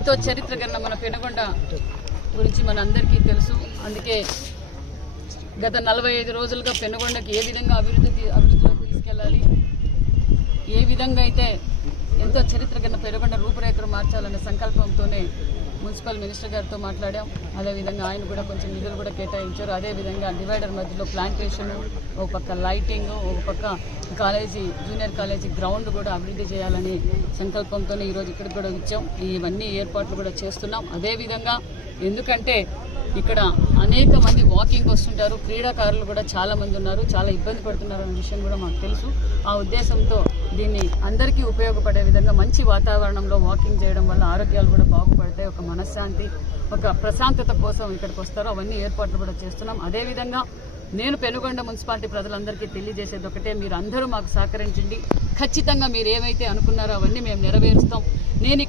ఎంతో చరిత్ర కన్నా మన పెనుగొండ గురించి మనందరికీ తెలుసు. అందుకే గత 45 రోజులుగా పెనుగొండకి ఏ విధంగా అభివృద్ధిలోకి తీసుకెళ్లాలి, ఏ విధంగా అయితే ఎంతో చరిత్ర కన్నా పెనుగొండ రూపురేఖలు మార్చాలనే సంకల్పంతోనే మున్సిపల్ మినిస్టర్ గారితో మాట్లాడాం. అదేవిధంగా ఆయన కూడా కొంచెం నిధులు కూడా కేటాయించారు. అదేవిధంగా డివైడర్ మధ్యలో ప్లాంటేషన్, ఒక పక్క లైటింగ్, ఒక పక్క కాలేజీ జూనియర్ కాలేజీ గ్రౌండ్ కూడా అభివృద్ధి చేయాలనే సంకల్పంతోనే ఈరోజు ఇక్కడికి కూడా వచ్చాం. ఇవన్నీ ఏర్పాట్లు కూడా చేస్తున్నాం. అదేవిధంగా ఎందుకంటే ఇక్కడ అనేక మంది వాకింగ్ వస్తుంటారు, క్రీడాకారులు కూడా చాలా మంది ఉన్నారు, చాలా ఇబ్బంది పడుతున్నారు అనే విషయం కూడా మాకు తెలుసు. ఆ ఉద్దేశంతో దీన్ని అందరికీ ఉపయోగపడే విధంగా మంచి వాతావరణంలో వాకింగ్ చేయడం వల్ల ఆరోగ్యాలు కూడా బాగుపడతాయి. ఒక మనశ్శాంతి, ఒక ప్రశాంతత కోసం ఇక్కడికి వస్తారో అవన్నీ ఏర్పాట్లు కూడా చేస్తున్నాం. అదేవిధంగా నేను పెనుగొండ మున్సిపాలిటీ ప్రజలందరికీ తెలియజేసేది ఒకటే, మీరు అందరూ మాకు సహకరించండి. ఖచ్చితంగా మీరు ఏమైతే అనుకున్నారో అవన్నీ మేము నెరవేరుస్తాం. నేను ఇక్కడ